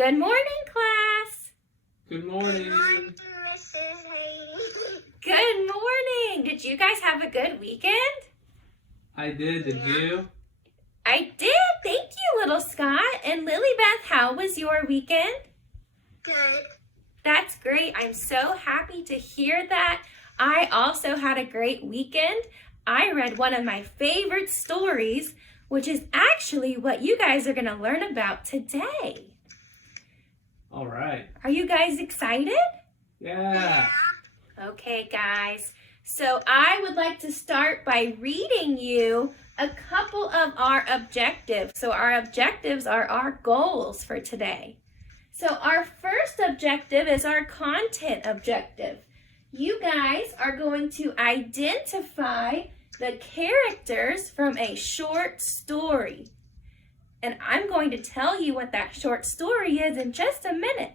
Good morning, class. Good morning. Good morning, Mrs. Hayes. Good morning. Did you guys have a good weekend? I did. Did you? I did. Thank you, little Scott. And Lilybeth, how was your weekend? Good. That's great. I'm so happy to hear that. I also had a great weekend. I read one of my favorite stories, which is actually what you guys are going to learn about today. All right. Are you guys excited? Yeah. Okay, guys. So I would like to start by reading you a couple of our objectives. So our objectives are our goals for today. So our first objective is our content objective. You guys are going to identify the characters from a short story. And I'm going to tell you what that short story is in just a minute.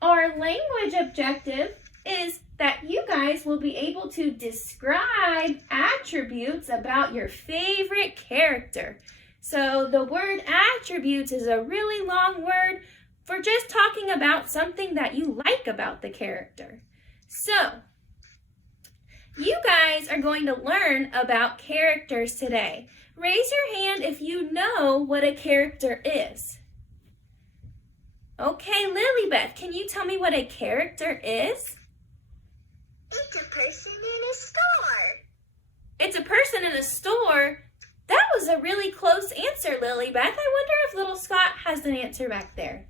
Our language objective is that you guys will be able to describe attributes about your favorite character. So the word attributes is a really long word for just talking about something that you like about the character. So you guys are going to learn about characters today. Raise your hand if you know what a character is. Okay, Lilybeth, can you tell me what a character is? It's a person in a store. It's a person in a store. That was a really close answer, Lilybeth. I wonder if little Scott has an answer back there.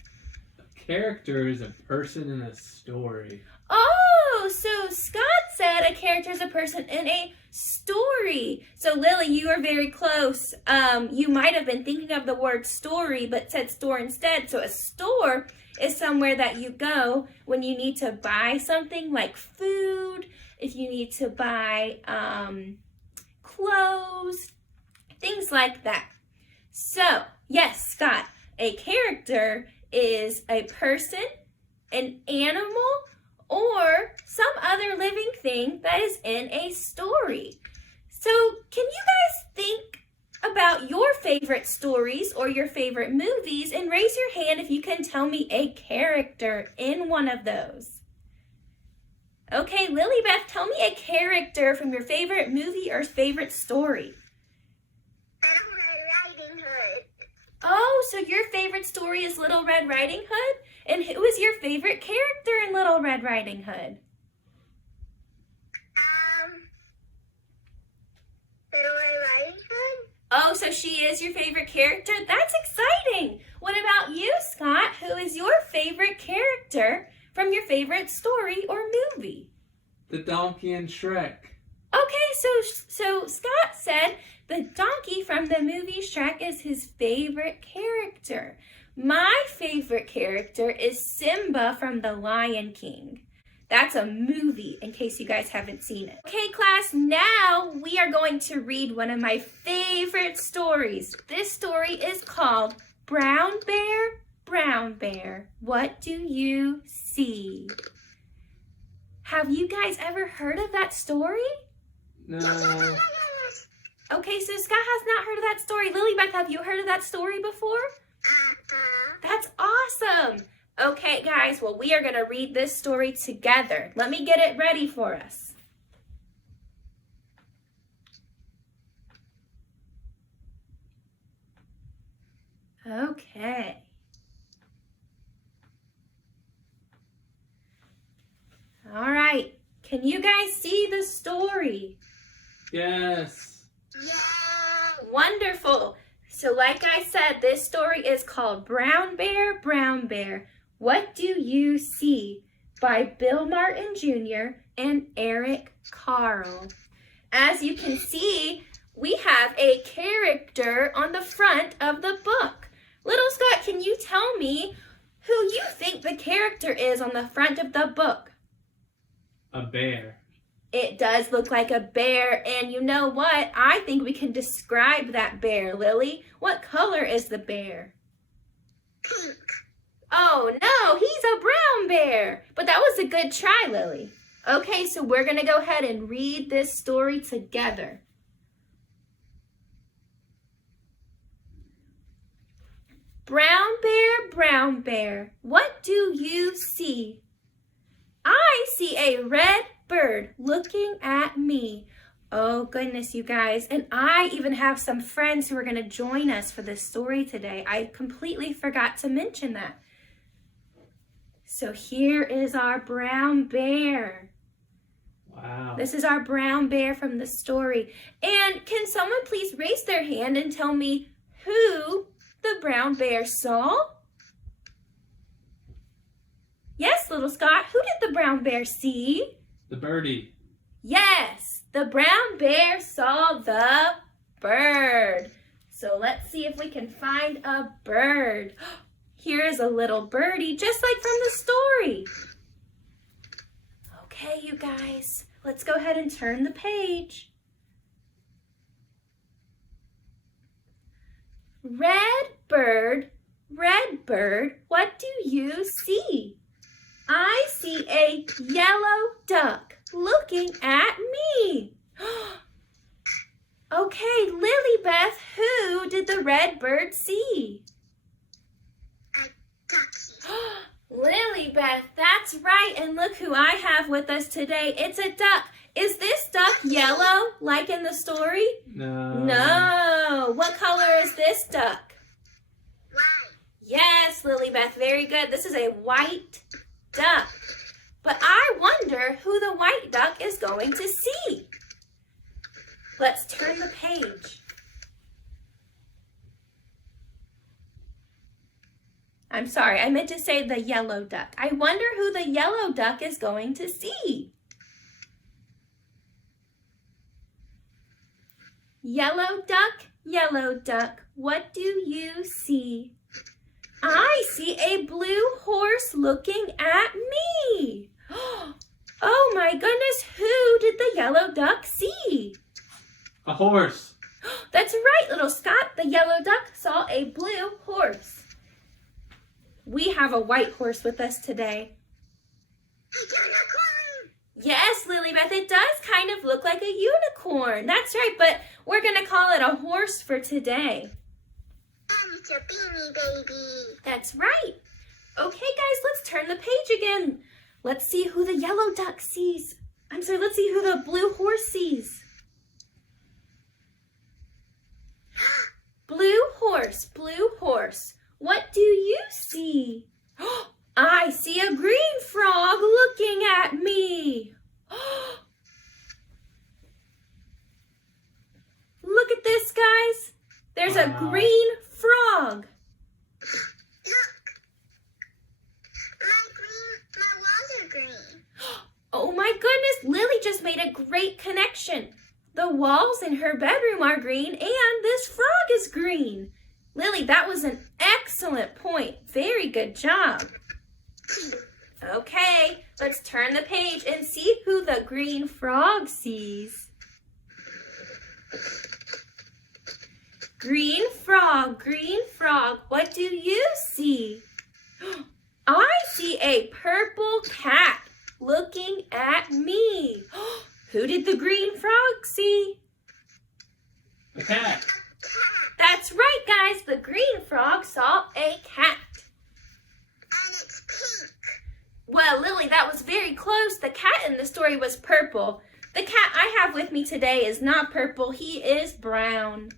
A character is a person in a story. Oh, so Scott said a character is a person in a story. So Lily, you are very close. You might have been thinking of the word story, but said store instead. So a store is somewhere that you go when you need to buy something like food, if you need to buy clothes, things like that. So, yes, Scott, a character is a person, an animal, or some other living thing that is in a story. So, can you guys think about your favorite stories or your favorite movies and raise your hand if you can tell me a character in one of those? Okay, Lilybeth, tell me a character from your favorite movie or favorite story. Little Red Riding Hood. Oh, so your favorite story is Little Red Riding Hood? And who is your favorite character in Little Red Riding Hood? Little Red Riding Hood. Oh, so she is your favorite character? That's exciting. What about you, Scott? Who is your favorite character from your favorite story or movie? The donkey and Shrek. Okay, so Scott said the donkey from the movie Shrek is his favorite character. My favorite character is Simba from The Lion King. That's a movie, in case you guys haven't seen it. Okay, class, now we are going to read one of my favorite stories. This story is called Brown Bear, What Do You See? Have you guys ever heard of that story? No. Okay, so Scott has not heard of that story. Lilybeth, have you heard of that story before? That's awesome. Okay, guys, well, we are going to read this story together. Let me get it ready for us. Okay. All right. Can you guys see the story? Yes. Yeah. Wonderful. So like I said, this story is called Brown Bear, What Do You See? By Bill Martin Jr. and Eric Carle. As you can see, we have a character on the front of the book. Little Scott, can you tell me who you think the character is on the front of the book? A bear. It does look like a bear, and you know what? I think we can describe that bear, Lily. What color is the bear? Pink. Oh no, he's a brown bear. But that was a good try, Lily. Okay, so we're going to go ahead and read this story together. Brown brown bear, what do you see? I see a red bird looking at me. Oh goodness, you guys. And I even have some friends who are going to join us for this story today. I completely forgot to mention that. So here is our brown bear. Wow. This is our brown bear from the story. And can someone please raise their hand and tell me who the brown bear saw? Yes, little Scott, who did the brown bear see? The birdie. Yes, the brown bear saw the bird. So let's see if we can find a bird. Here is a little birdie, just like from the story. Okay, you guys, let's go ahead and turn the page. Red bird, what do you see? I see a yellow duck looking at me. Okay, Lilybeth, who did the red bird see? A ducky. Lilybeth, that's right. And look who I have with us today. It's a duck. Is this duck yellow like in the story? No. No. What color is this duck? White. Yes, Lilybeth, very good. This is a white duck. But I wonder who the white duck is going to see. Let's turn the page. I'm sorry, I meant to say the yellow duck. I wonder who the yellow duck is going to see. Yellow duck, what do you see? I see a blue horse looking at me. Oh my goodness, who did the yellow duck see? A horse. That's right, little Scott. The yellow duck saw a blue horse. We have a white horse with us today. Unicorn. Yes, Lilybeth, it does kind of look like a unicorn. That's right, but we're going to call it a horse for today. And it's a beanie baby. That's right. Okay, guys, let's turn the page again. Let's see who the yellow duck sees. I'm sorry, let's see who the blue horse sees. Blue horse, what do you see? I see a green frog looking at me. Look at this, guys. There's a green frog. My walls are green. Oh my goodness, Lily just made a great connection. The walls in her bedroom are green and this frog is green. Lily, that was an excellent point. Very good job. Okay, let's turn the page and see who the green frog sees. Green frog, what do you see? I see a purple cat looking at me. Who did the green frog see? A cat. That's right, guys. The green frog saw a cat. And it's pink. Well, Lily, that was very close. The cat in the story was purple. The cat I have with me today is not purple. He is brown.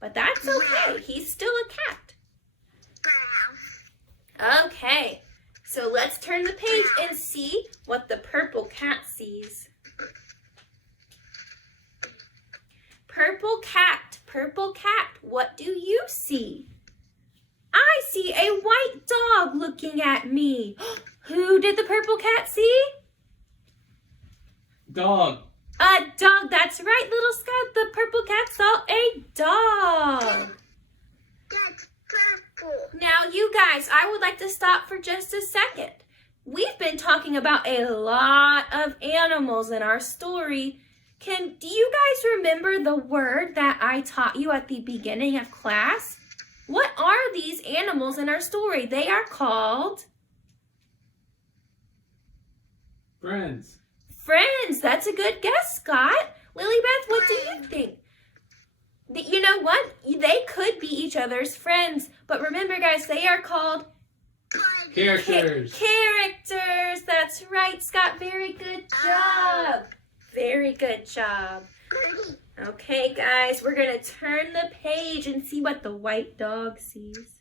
But that's okay. He's still a cat. Brown. Okay, so let's turn the page and see what the purple cat sees. Purple cat, what do you see? I see a white dog looking at me. Who did the purple cat see? Dog. A dog, that's right, little Scott. The purple cat saw a dog. That's purple. Now, you guys, I would like to stop for just a second. We've been talking about a lot of animals in our story. Do you guys remember the word that I taught you at the beginning of class? What are these animals in our story? They are called Friends. friends. That's a good guess, Scott. Lilybeth, what do you think? You know what? They could be each other's friends. But remember, guys, they are called Characters. characters. That's right, Scott. Very good job. Very good job. Okay, guys, we're going to turn the page and see what the white dog sees.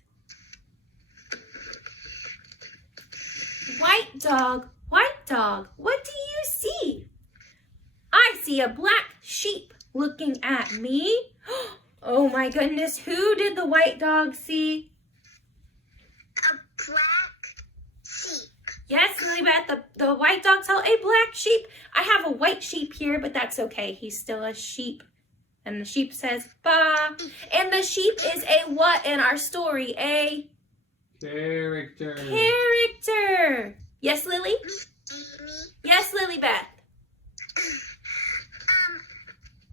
White dog, what do you see? I see a black sheep looking at me. Oh my goodness, who did the white dog see? A black sheep. Yes, Lilybeth, the white dog saw a black sheep. I have a white sheep here, but that's okay. He's still a sheep. And the sheep says, ba. And the sheep is a what in our story? A Character. character. Yes, Lily? Yes, Lilybeth.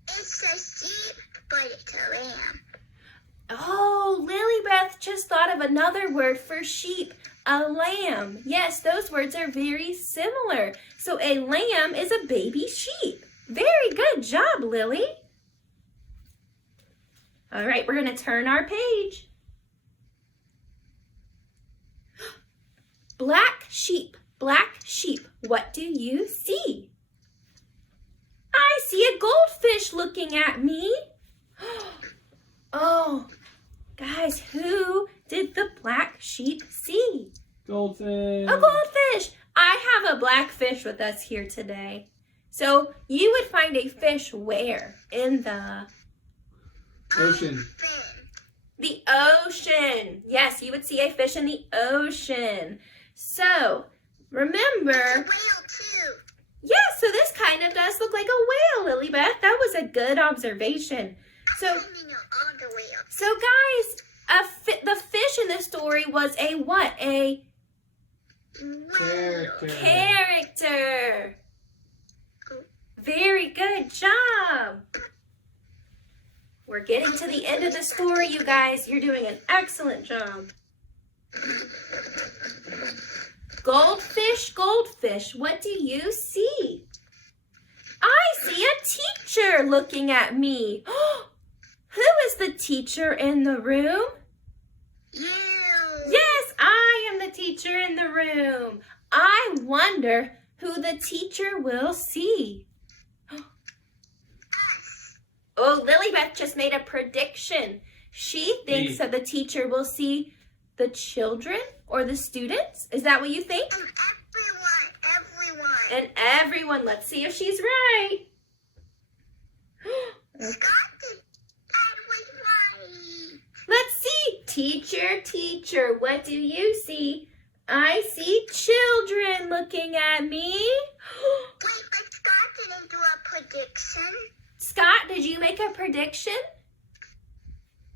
It's a sheep, but it's a lamb. Oh, Lilybeth just thought of another word for sheep, a lamb. Yes, those words are very similar. So a lamb is a baby sheep. Very good job, Lily. All right, we're going to turn our page. Black sheep, what do you see? I see a goldfish looking at me. Oh, guys, who did the black sheep see? Goldfish. A goldfish. I have a black fish with us here today. So you would find a fish where? In the Ocean. The ocean. Yes, you would see a fish in the ocean. So, remember... A whale, too. Yeah, so this kind of does look like a whale, Lilybeth. That was a good observation. So guys, the fish in this story was a what? A Character. character. Very good job. We're getting to the end of the story, you guys. You're doing an excellent job. Goldfish, what do you see? I see a teacher looking at me. Who is the teacher in the room? You. Yes, I am the teacher in the room. I wonder who the teacher will see. Oh, Lilybeth just made a prediction. She thinks that the teacher will see the children or the students. Is that what you think? Everyone. And everyone. Let's see if she's right. Scott did everyone. Let's see. Teacher, what do you see? I see children looking at me. Wait, but Scott didn't do a prediction. Scott, did you make a prediction?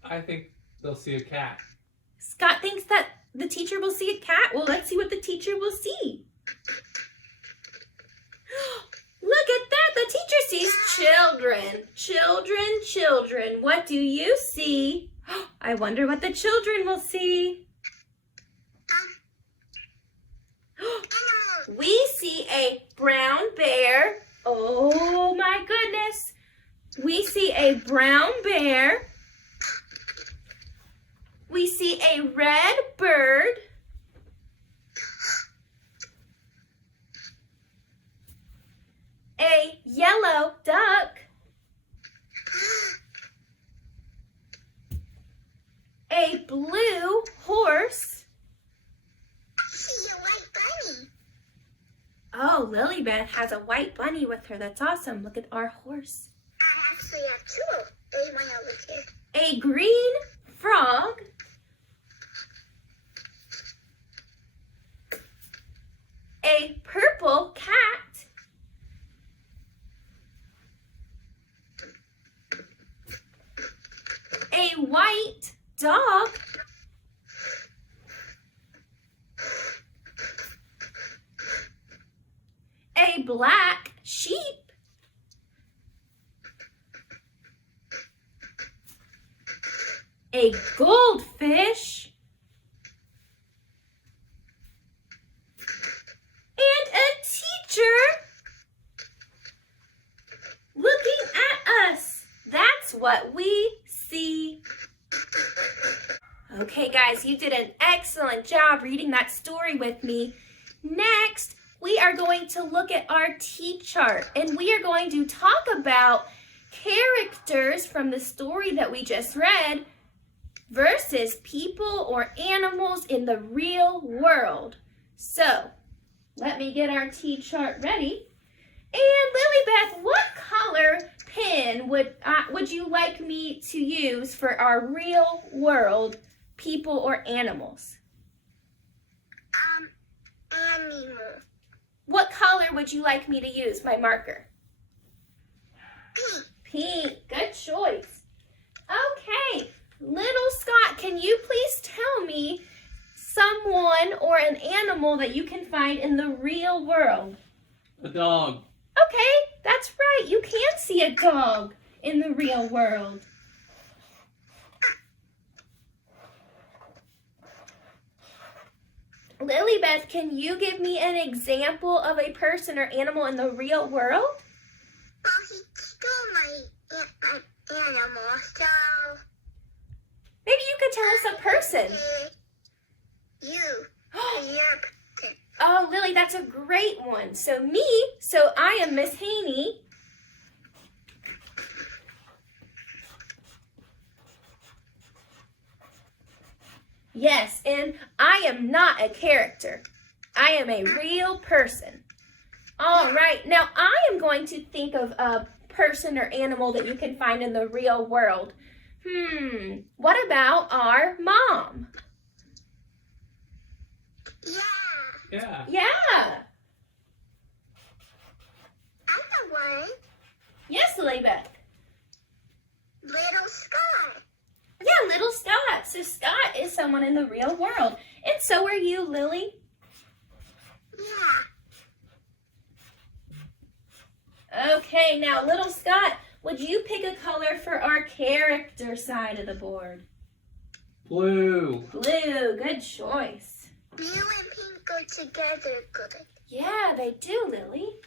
I think they'll see a cat. Scott thinks that the teacher will see a cat. Well, let's see what the teacher will see. Look at that. The teacher sees children. Children. What do you see? I wonder what the children will see. We see a brown bear. Oh my goodness. We see a brown bear. We see a red bird. A yellow duck. A blue horse. I see a white bunny. Oh, Lilybeth has a white bunny with her. That's awesome. Look at our horse. I actually have two. There's one over here. A green frog. A purple cat. A white dog. A black sheep. A goldfish. And a teacher looking at us. That's what we Okay, guys, you did an excellent job reading that story with me. Next, we are going to look at our T-chart, and we are going to talk about characters from the story that we just read versus people or animals in the real world. So, let me get our T-chart ready. And Lily Beth, what color pen would you like me to use for our real world people or animals? Animal. What color would you like me to use, my marker? Pink. Pink, good choice. Okay, little Scott, can you please tell me someone or an animal that you can find in the real world? A dog. Okay, that's right. You can see a dog in the real world. Lily Beth, can you give me an example of a person or animal in the real world? Oh, he stole my animal, so... Maybe you could tell us a person. You. You're a person. Oh, Lily, that's a great one. So I am Miss Haney. Yes, and I am not a character. I am a real person. All right, now I am going to think of a person or animal that you can find in the real world. What about our mom? Yeah. Yeah. I know one. Yes, Lily Beth. Little Scott. Yeah, little Scott. So Scott is someone in the real world. And so are you, Lily. Yeah. Okay, now little Scott, would you pick a color for our character side of the board? Blue. Blue, good choice. Blue and pink go together good. Yeah, they do, Lily.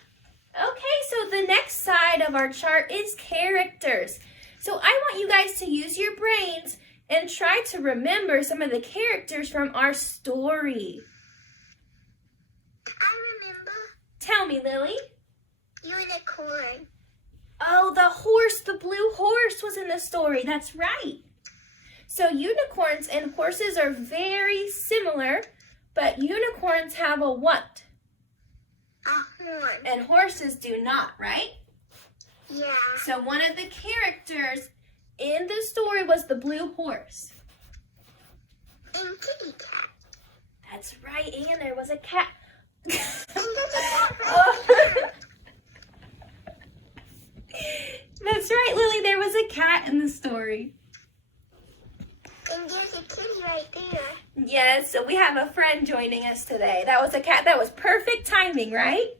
Okay, so the next side of our chart is characters. So I want you guys to use your brains and try to remember some of the characters from our story. I remember. Tell me, Lily. Unicorn. Oh, the horse, the blue horse was in the story. That's right. So unicorns and horses are very similar, but unicorns have a what? A horn. And horses do not, right? Yeah. So one of the characters in the story was the blue horse. And kitty cat. That's right, and there was a cat. And there's a cat Oh. That's right, Lily, there was a cat in the story. And there's a kitty right there. Yes, so we have a friend joining us today. That was a cat. That was perfect timing, right?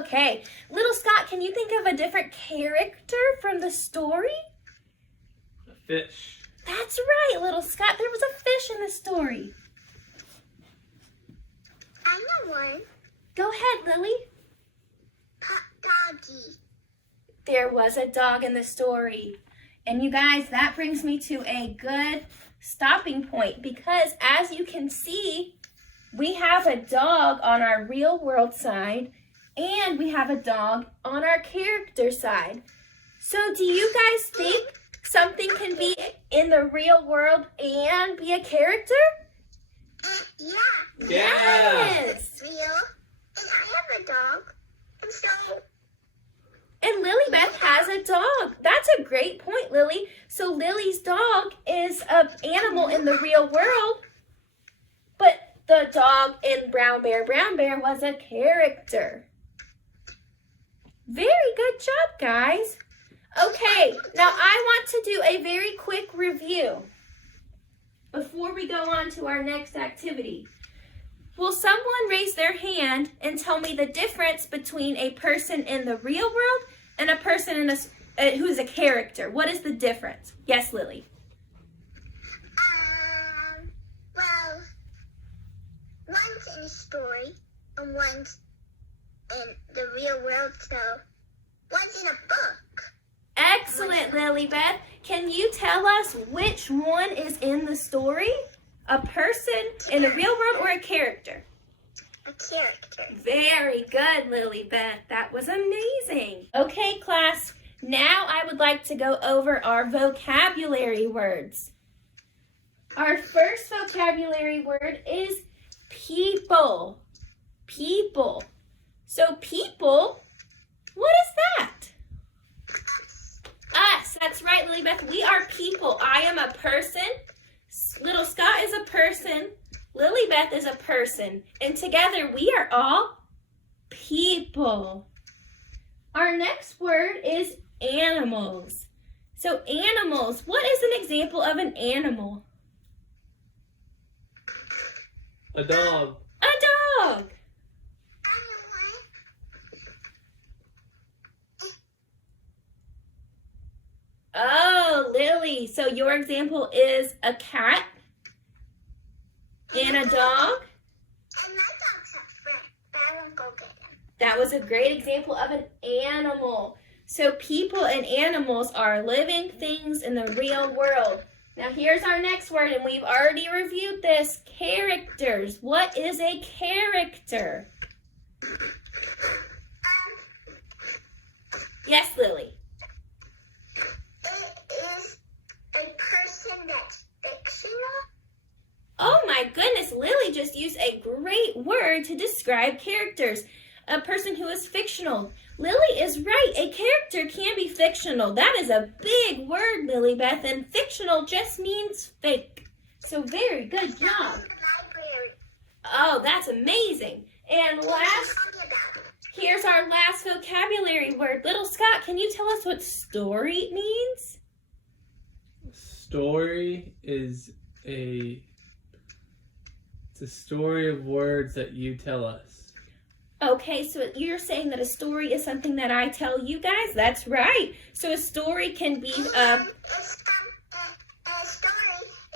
Okay. Little Scott, can you think of a different character from the story? A fish. That's right, little Scott. There was a fish in the story. I know one. Go ahead, Lily. Doggy. There was a dog in the story. And you guys, that brings me to a good stopping point because as you can see, we have a dog on our real world side and we have a dog on our character side. So do you guys think something can be in the real world and be a character? Yeah. Yes. Real. And I have a dog. And so... And Lily Beth has a dog. That's a great point, Lily. So Lily's dog is an animal in the real world, but the dog in Brown Bear was a character. Very good job, guys. Okay, now I want to do a very quick review before we go on to our next activity. Will someone raise their hand and tell me the difference between a person in the real world and a person in who is a character? What is the difference? Yes, Lily. Well, one's in a story and one's in the real world, so one's in a book Excellent, Lilybeth. Can you tell us which one is in the story? A person in the real world or a character? A character. Very good, Lilybeth. That was amazing. Okay, class. Now I would like to go over our vocabulary words. Our first vocabulary word is people. People. So people, what is that? Us. That's right, Lilybeth. We are people. I am a person. Little Scott is a person. Lilybeth is a person. And together we are all people. Our next word is animals. So animals, what is an example of an animal? A dog. A dog. Oh, Lily. So your example is a cat and a dog. And my dog's a friend, but I won't go get him. That was a great example of an animal. So people and animals are living things in the real world. Now here's our next word, and we've already reviewed this. Characters. What is a character? Yes, Lily. It is a person that's fictional. Oh my goodness, Lily just used a great word to describe characters. A person who is fictional. Lily is right. A character can be fictional. That is a big word, Lilybeth, and fictional just means fake. So very good job. Oh, that's amazing. And here's our last vocabulary word. Little Scott, can you tell us what story means? Story is it's a story of words that you tell us. Okay, so you're saying that a story is something that I tell you guys? That's right. So a story can be A story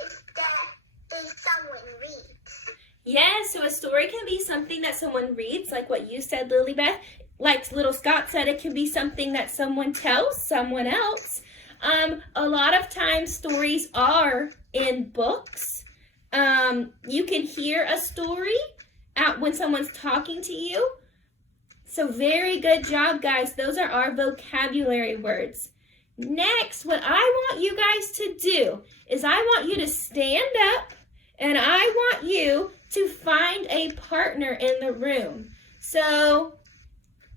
is that someone reads. yes, so a story can be something that someone reads, like what you said, Lilybeth. Like little Scott said, it can be something that someone tells someone else. A lot of times stories are in books. You can hear a story out when someone's talking to you. So very good job, guys. Those are our vocabulary words. Next, what I want you guys to do is I want you to stand up and I want you to find a partner in the room. So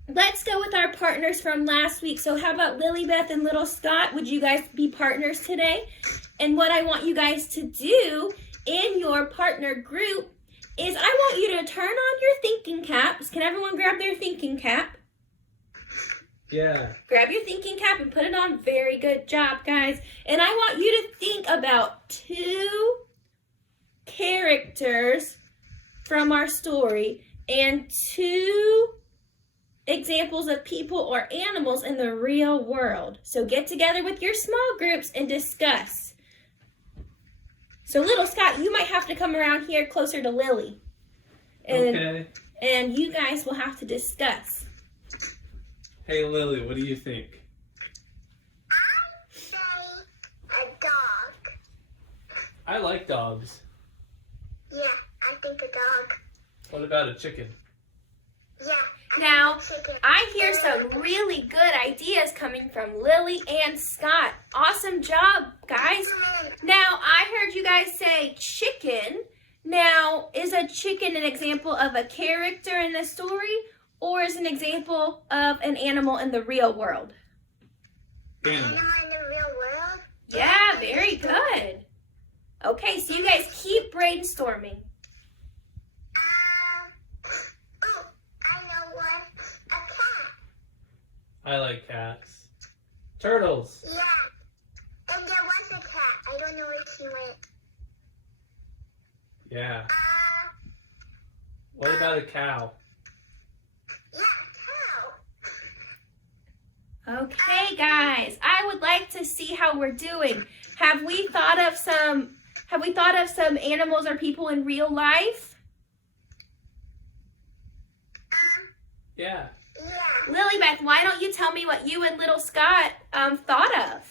let's go with our partners from last week. So how about Lilybeth and little Scott? Would you guys be partners today? And what I want you guys to do in your partner group is I want you to turn on your thinking caps. Can everyone grab their thinking cap? Yeah. Grab your thinking cap and put it on. Very good job, guys. And I want you to think about 2 characters from our story and 2 examples of people or animals in the real world. So get together with your small groups and discuss. So little Scott, you might have to come around here closer to Lily. Okay. And you guys will have to discuss. Hey Lily, what do you think? I say a dog. I like dogs. Yeah, I think a dog. What about a chicken? Yeah. Now, Chicken. I hear some really good ideas coming from Lily and Scott. Awesome job, guys. Now, I heard you guys say chicken. Now, is a chicken an example of a character in the story or is an example of an animal in the real world? Animal. Animal in the real world? Yeah, very good. Okay, so you guys keep brainstorming. Oh, I know one. A cat. I like cats. Turtles. Yeah. And there was a cat. I don't know where she went. Yeah. What about a cow? Yeah, cow. Okay, guys, I would like to see how we're doing. Have we thought of some animals or people in real life? Yeah. Yeah. Lilybeth, why don't you tell me what you and little Scott thought of?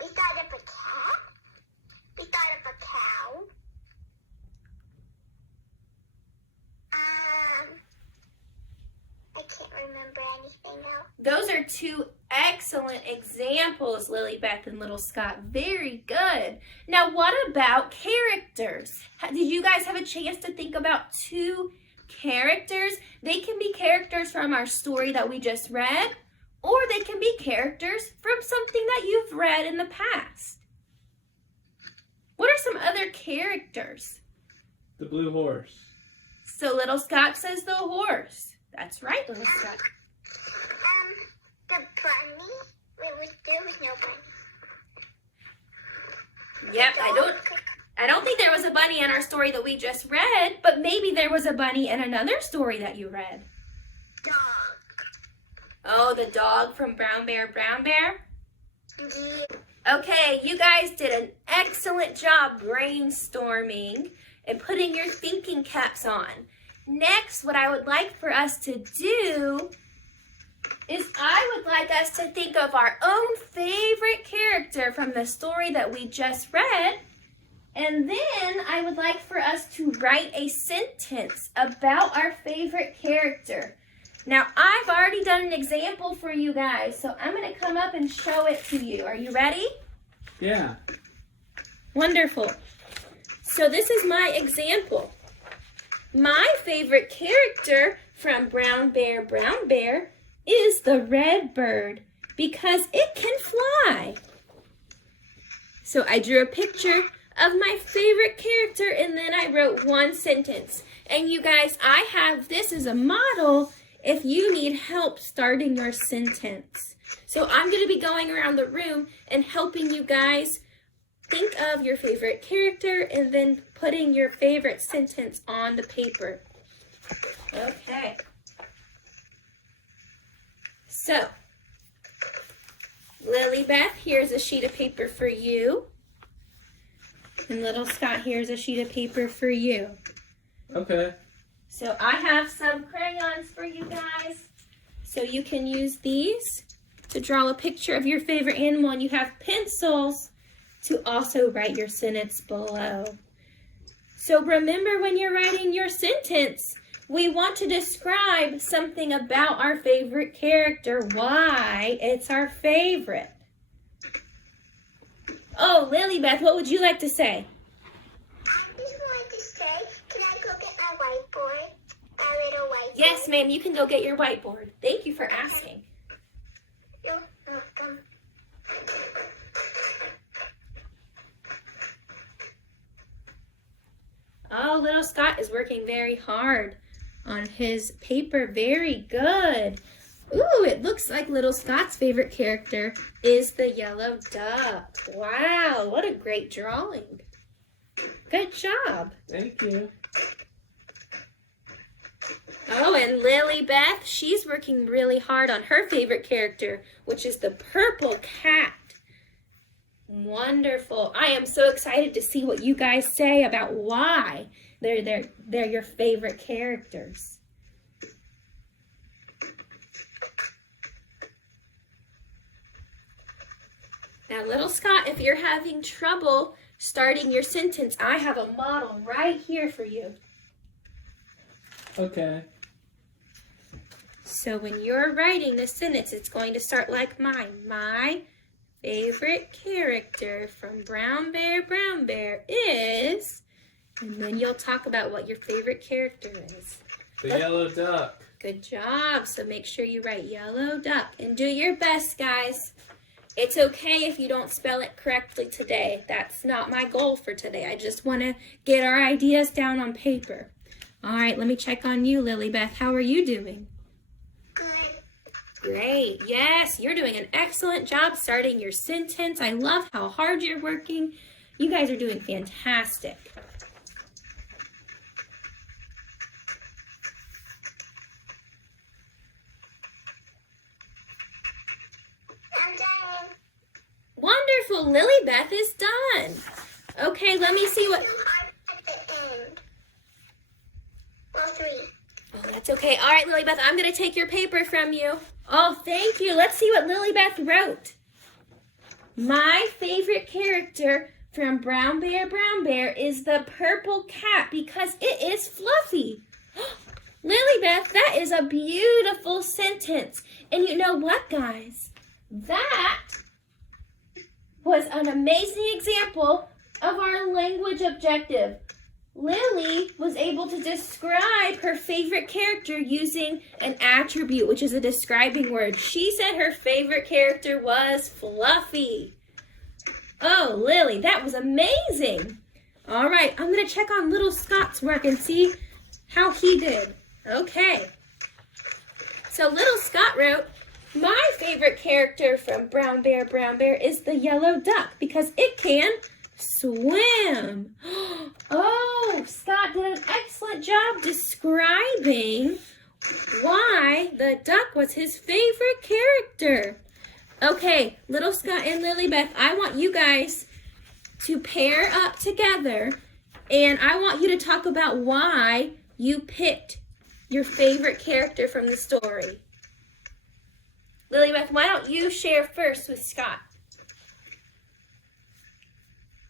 We thought of a cat. We thought of a cow. I can't remember anything else. Those are two excellent examples, Lilybeth and little Scott. Very good. Now, what about characters? Did you guys have a chance to think about two characters? They can be characters from our story that we just read, or they can be characters from something that you've read in the past. What are some other characters? The blue horse. So little Scott says the horse. That's right, little Scott. The bunny. There was no bunny. Yep, I don't think there was a bunny in our story that we just read, but maybe there was a bunny in another story that you read. Dog. Oh, the dog from Brown Bear, Brown Bear? Yeah. Okay, you guys did an excellent job brainstorming and putting your thinking caps on. Next, what I would like for us to do is I would like us to think of our own favorite character from the story that we just read. And then I would like for us to write a sentence about our favorite character. Now, I've already done an example for you guys, so I'm going to come up and show it to you. Are you ready? Yeah. Wonderful. So this is my example. My favorite character from Brown Bear is the red bird because it can fly. So I drew a picture of my favorite character and then I wrote one sentence. And you guys, I have this as a model if you need help starting your sentence. So I'm going to be going around the room and helping you guys think of your favorite character and then putting your favorite sentence on the paper. Okay. So, Lilybeth, here's a sheet of paper for you. And little Scott, here's a sheet of paper for you. Okay. So I have some crayons for you guys. So you can use these to draw a picture of your favorite animal, and you have pencils to also write your sentence below. So remember, when you're writing your sentence, we want to describe something about our favorite character, why it's our favorite. Oh, Lilybeth, what would you like to say? I just wanted to say, can I go get my whiteboard? My little whiteboard? Yes, ma'am, you can go get your whiteboard. Thank you for asking. You're welcome. Oh, little Scott is working very hard on his paper. Very good. Ooh, it looks like little Scott's favorite character is the yellow duck. Wow, what a great drawing. Good job. Thank you. Oh, and Lilybeth, she's working really hard on her favorite character, which is the purple cat. Wonderful. I am so excited to see what you guys say about why they're your favorite characters. Now, little Scott, if you're having trouble starting your sentence, I have a model right here for you. Okay. So when you're writing the sentence, it's going to start like mine. My favorite character from Brown Bear is, and then you'll talk about what your favorite character is. The yellow duck. Good job. So make sure you write yellow duck and do your best, guys. It's okay if you don't spell it correctly today. That's not my goal for today. I just want to get our ideas down on paper. All right, let me check on you, Lilybeth. How are you doing? Good. Great. Yes, you're doing an excellent job starting your sentence. I love how hard you're working. You guys are doing fantastic. I'm done. Wonderful. Lilybeth is done. Okay, let me see what... Two hearts at the end. Well, 3. Oh, that's okay. All right, Lilybeth, I'm going to take your paper from you. Oh, thank you. Let's see what Lilybeth wrote. My favorite character from Brown Bear is the purple cat because it is fluffy. Lilybeth, that is a beautiful sentence. And you know what, guys? That was an amazing example of our language objective. Lily was able to describe her favorite character using an attribute, which is a describing word. She said her favorite character was Fluffy. Oh, Lily, that was amazing. All right, I'm going to check on little Scott's work and see how he did. Okay. So little Scott wrote, my favorite character from Brown Bear is the yellow duck because it can swim. Oh, Scott did an excellent job describing why the duck was his favorite character. Okay, little Scott and Lilybeth, I want you guys to pair up together and I want you to talk about why you picked your favorite character from the story. Lilybeth, why don't you share first with Scott?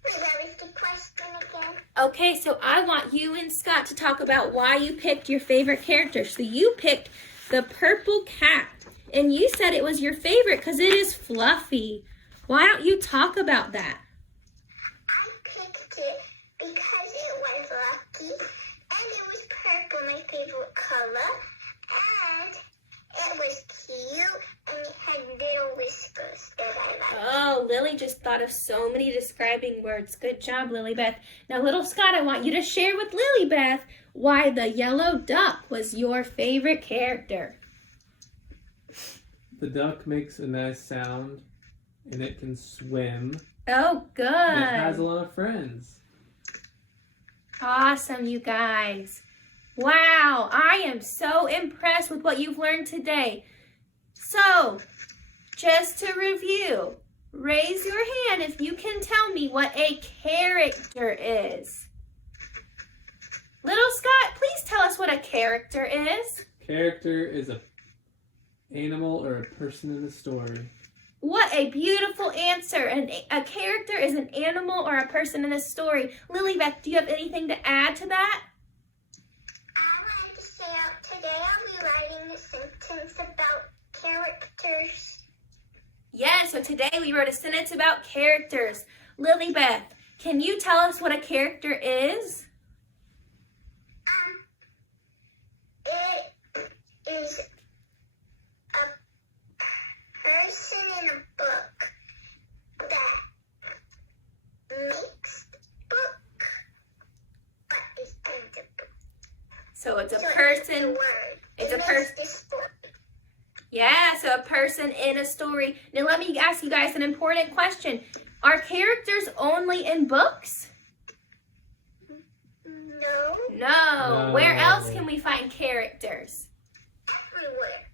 What was the question again? Okay, so I want you and Scott to talk about why you picked your favorite character. So you picked the purple cat, and you said it was your favorite because it is fluffy. Why don't you talk about that? I picked it because it was lucky, and it was purple, my favorite color, and it was cute, and it had little whiskers that I liked. Oh, Lily just thought of so many describing words. Good job, Lilybeth. Now, little Scott, I want you to share with Lilybeth why the yellow duck was your favorite character. The duck makes a nice sound, and it can swim. Oh, good. And it has a lot of friends. Awesome, you guys. Wow, I am so impressed with what you've learned today. So, just to review, raise your hand if you can tell me what a character is. Little Scott, please tell us what a character is. Character is an animal or a person in a story. What a beautiful answer. And a character is an animal or a person in a story. Lilybeth, do you have anything to add to that? I wanted to say today I'll be writing a sentence about characters. Yeah, so today we wrote a sentence about characters. Lilybeth, can you tell us what a character is? It is a person in a book that makes the book, but is in the book. So it's a So person. It's a word. It's It a makes person. the story. Yeah, so a person in a story. Now let me ask you guys an important question. Are characters only in books? No, No. Where else can we find characters? everywhere.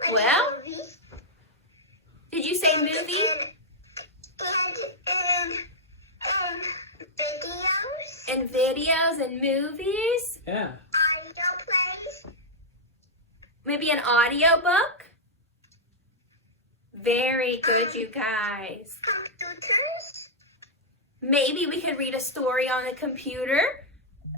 Like Well, movies. Did you say movie? And videos. And videos and movies? Yeah. Audio plays. Maybe an audiobook? Very good, you guys. Computers. Maybe we could read a story on the computer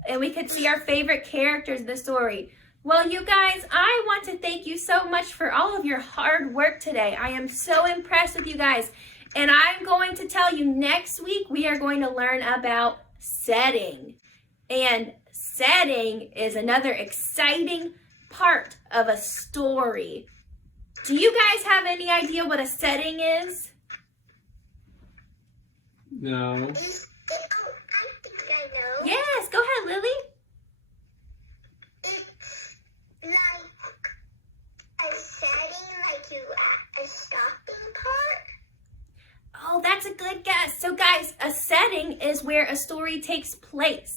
and we could see our favorite characters in the story. Well, you guys, I want to thank you so much for all of your hard work today. I am so impressed with you guys. And I'm going to tell you next week we are going to learn about setting. And setting is another exciting part of a story. Do you guys have any idea what a setting is? No. I think I know. Yes, go ahead, Lily. It's like a setting, like you at a stopping part. Oh, that's a good guess. So guys, a setting is where a story takes place.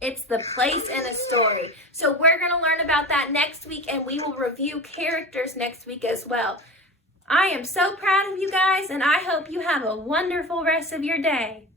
It's the place in a story. So we're going to learn about that next week, and we will review characters next week as well. I am so proud of you guys, and I hope you have a wonderful rest of your day.